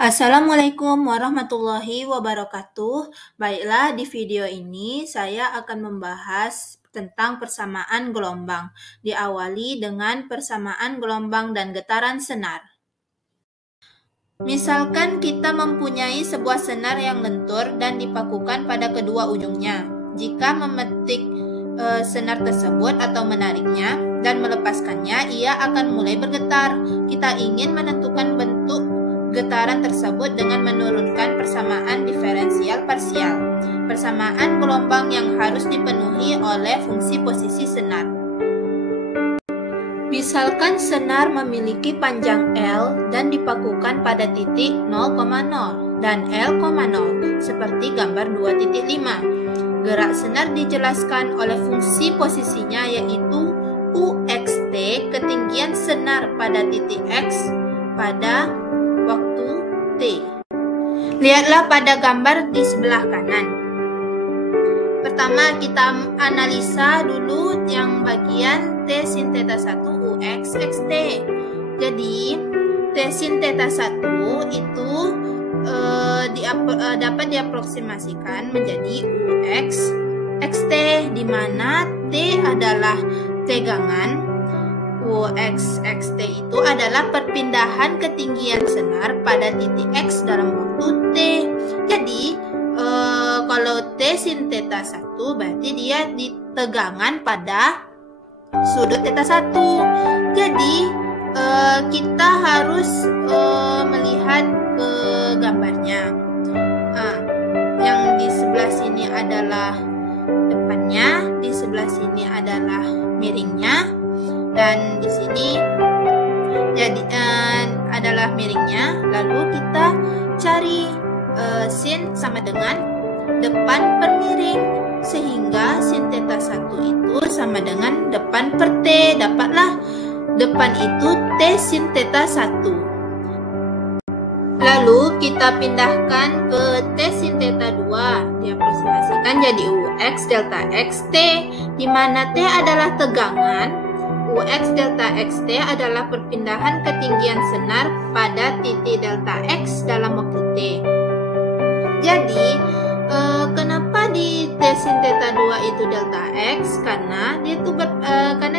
Assalamualaikum warahmatullahi wabarakatuh. Baiklah, di video ini saya akan membahas tentang persamaan gelombang. Diawali dengan persamaan gelombang dan getaran senar. Misalkan kita mempunyai sebuah senar yang lentur dan dipakukan pada kedua ujungnya. Jika memetik senar tersebut atau menariknya dan melepaskannya, ia akan mulai bergetar. Kita ingin menentukan bentuk getaran tersebut dengan menurunkan persamaan diferensial parsial. Persamaan gelombang yang harus dipenuhi oleh fungsi posisi senar. Misalkan senar memiliki panjang L dan dipakukan pada titik 0,0 dan L,0 seperti gambar 2.5. Gerak senar dijelaskan oleh fungsi posisinya yaitu UXT, ketinggian senar pada titik X pada waktu T. Lihatlah pada gambar di sebelah kanan. Pertama kita analisa dulu yang bagian T sin theta 1 UX XT. Jadi T sin theta 1 itu dapat diaplikasikan menjadi UX XT, di mana T adalah tegangan, UX XT itu adalah perpindahan ketinggian senar pada titik X dalam waktu T. Jadi kalau T sin theta 1 berarti dia di tegangan pada sudut theta 1. Jadi kita harus melihat ke gambarnya. Yang di sebelah sini adalah depannya, di sebelah sini adalah miringnya, dan di sini jadi adalah miringnya. Lalu kita cari sin sama dengan depan per miring, sehingga sin theta 1 itu sama dengan depan per T. Dapatlah depan itu T sin theta 1. Lalu kita pindahkan ke T sin theta 2, diaplikasikan jadi UX delta XT, di mana T adalah tegangan, UX delta XT adalah perpindahan ketinggian senar pada titik delta X dalam waktu T. Jadi, kenapa di T sin theta 2 itu delta X? Karena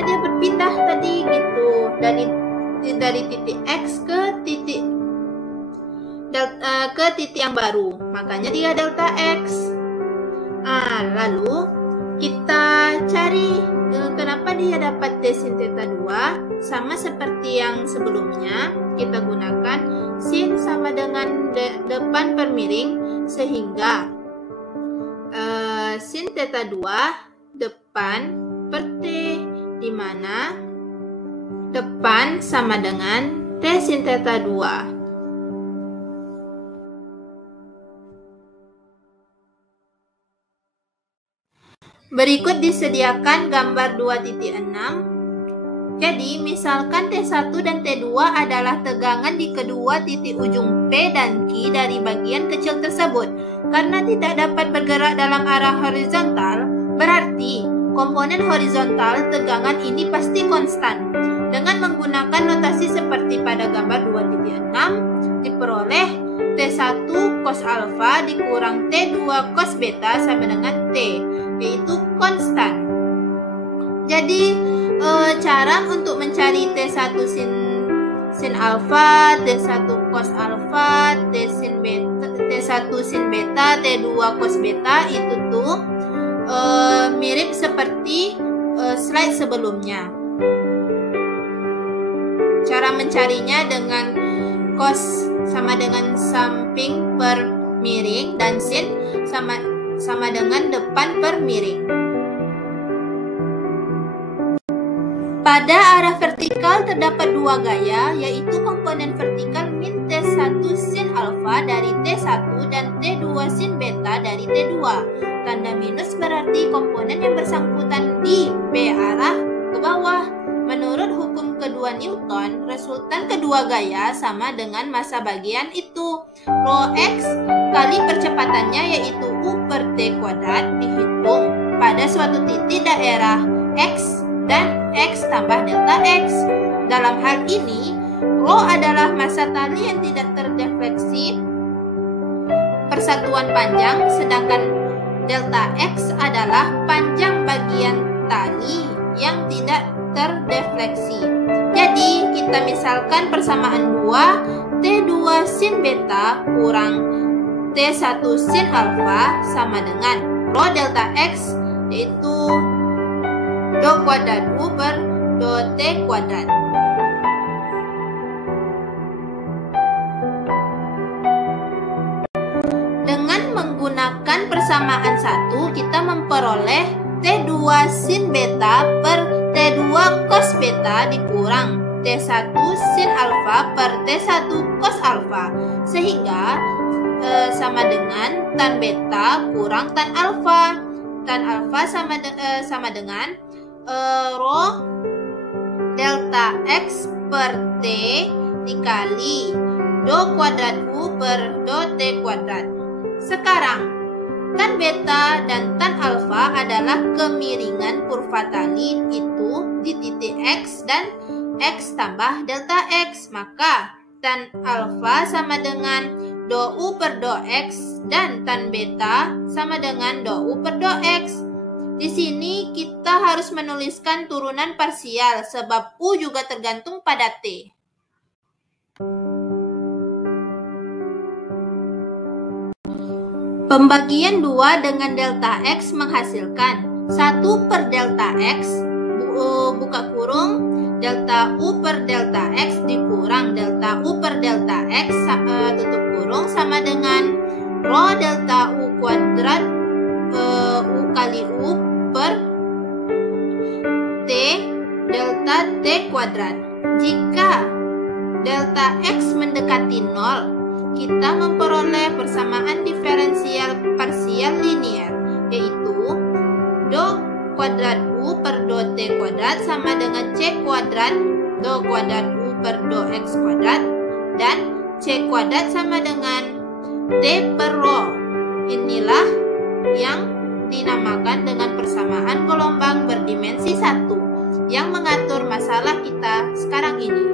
dia berpindah tadi gitu, dari titik X ke titik yang baru, makanya dia delta X. Lalu kita cari kenapa dia dapat T sin theta 2. Sama seperti yang sebelumnya, kita gunakan sin sama dengan depan per miring, sehingga sin theta 2 depan per T, di mana depan sama dengan T sin theta 2. Berikut disediakan gambar 2.6. Jadi, misalkan T1 dan T2 adalah tegangan di kedua titik ujung P dan Q dari bagian kecil tersebut. Karena tidak dapat bergerak dalam arah horizontal, berarti komponen horizontal tegangan ini pasti konstan. Dengan menggunakan notasi seperti pada gambar 2.6, diperoleh T1 cos alfa dikurang T2 cos beta sama dengan T, yaitu konstan. Jadi cara untuk mencari T1 sin alfa, T1 cos alfa, T1 sin beta, T2 cos beta itu tuh mirip seperti slide sebelumnya. Cara mencarinya dengan cos sama dengan samping per miring dan sin sama dengan depan per miring. Pada arah vertikal terdapat dua gaya, yaitu komponen vertikal min T1 sin alfa dari T1 dan T2 sin beta dari T2. Tanda minus berarti komponen yang bersangkutan di P arah ke bawah. Menurut hukum kedua Newton, resultan kedua gaya sama dengan massa bagian itu. Rho X kali percepatannya yaitu U per T kuadrat dihitung pada suatu titik daerah X dan X tambah delta X. Dalam hal ini, Rho adalah massa tali yang tidak terdefleksi persatuan panjang, sedangkan delta X adalah panjang bagian tali yang tidak terdefleksi. Jadi, kita misalkan persamaan 2 T2 sin beta kurang T1 sin alfa sama dengan Rho delta X, yaitu do kuadrat U per do T kuadrat. Dengan menggunakan persamaan 1, kita memperoleh T2 sin beta per T2 cos beta dikurang T1 sin alfa per T1 cos alfa, sehingga sama dengan tan beta kurang tan alfa. Tan alfa sama dengan Rho delta X per T dikali do kuadrat U per do T kuadrat. Sekarang, tan beta dan tan alfa adalah kemiringan kurva tali itu di titik X dan X tambah delta X. Maka tan alfa sama dengan do U per do X dan tan beta sama dengan do U per do X. Di sini kita harus menuliskan turunan parsial sebab U juga tergantung pada T. Pembagian 2 dengan delta X menghasilkan 1 per delta X, buka kurung, delta U per delta X dikurang delta U per delta X, tutup kurung, sama dengan Rho delta U kuadrat U kali U per T delta T kuadrat. Jika delta X mendekati 0, kita memperoleh persamaan diferensial parsial linier, yaitu do kuadrat U per do T kuadrat sama dengan C kuadrat do kuadrat U per do X kuadrat, dan C kuadrat sama dengan T per Rho. Inilah yang dinamakan dengan persamaan gelombang berdimensi 1 yang mengatur masalah kita sekarang ini.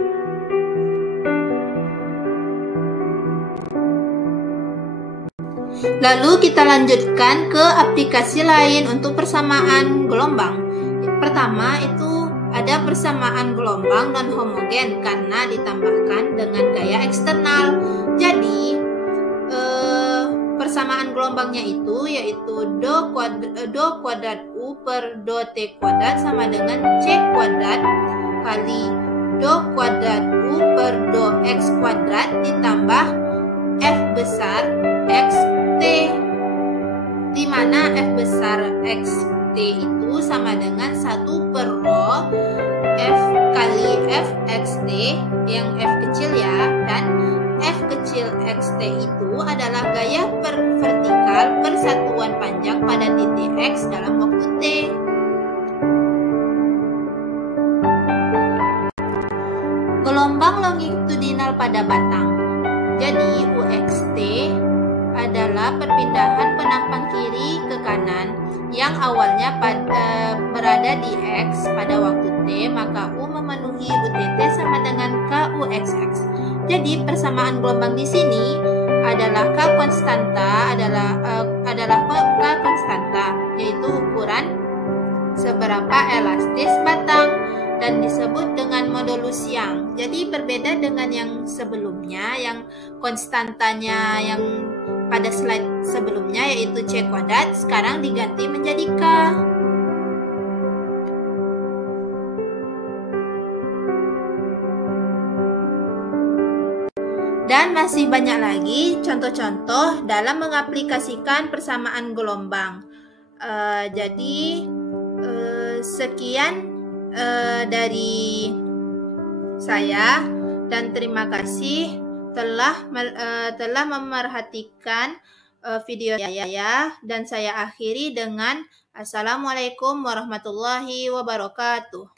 Lalu kita lanjutkan ke aplikasi lain untuk persamaan gelombang. Pertama itu ada persamaan gelombang non homogen karena ditambahkan dengan gaya eksternal. Jadi persamaan gelombangnya itu yaitu do kuadrat U per do T kuadrat sama dengan C kuadrat kali do kuadrat U per do X kuadrat ditambah F besar X T, di mana F besar X T itu sama dengan 1 per Rho F kali F X T, yang F kecil ya, dan F kecil X T itu adalah gaya vertikal persatuan panjang pada titik X dalam waktu T. Gelombang longitudinal pada batang. Jadi UXT adalah perpindahan penampang kiri ke kanan yang awalnya berada di X pada waktu T, maka U memenuhi UTT sama dengan KUXX. Jadi persamaan gelombang di sini adalah K konstanta, K konstanta, yaitu ukuran seberapa elastis batang dan disebut dengan modulus Young. Jadi berbeda dengan yang sebelumnya, yang konstantanya yang pada slide sebelumnya yaitu C kuadrat, sekarang diganti menjadi K. Dan masih banyak lagi contoh-contoh dalam mengaplikasikan persamaan gelombang. Sekian dari saya dan terima kasih telah memerhatikan video saya, dan saya akhiri dengan Assalamualaikum warahmatullahi wabarakatuh.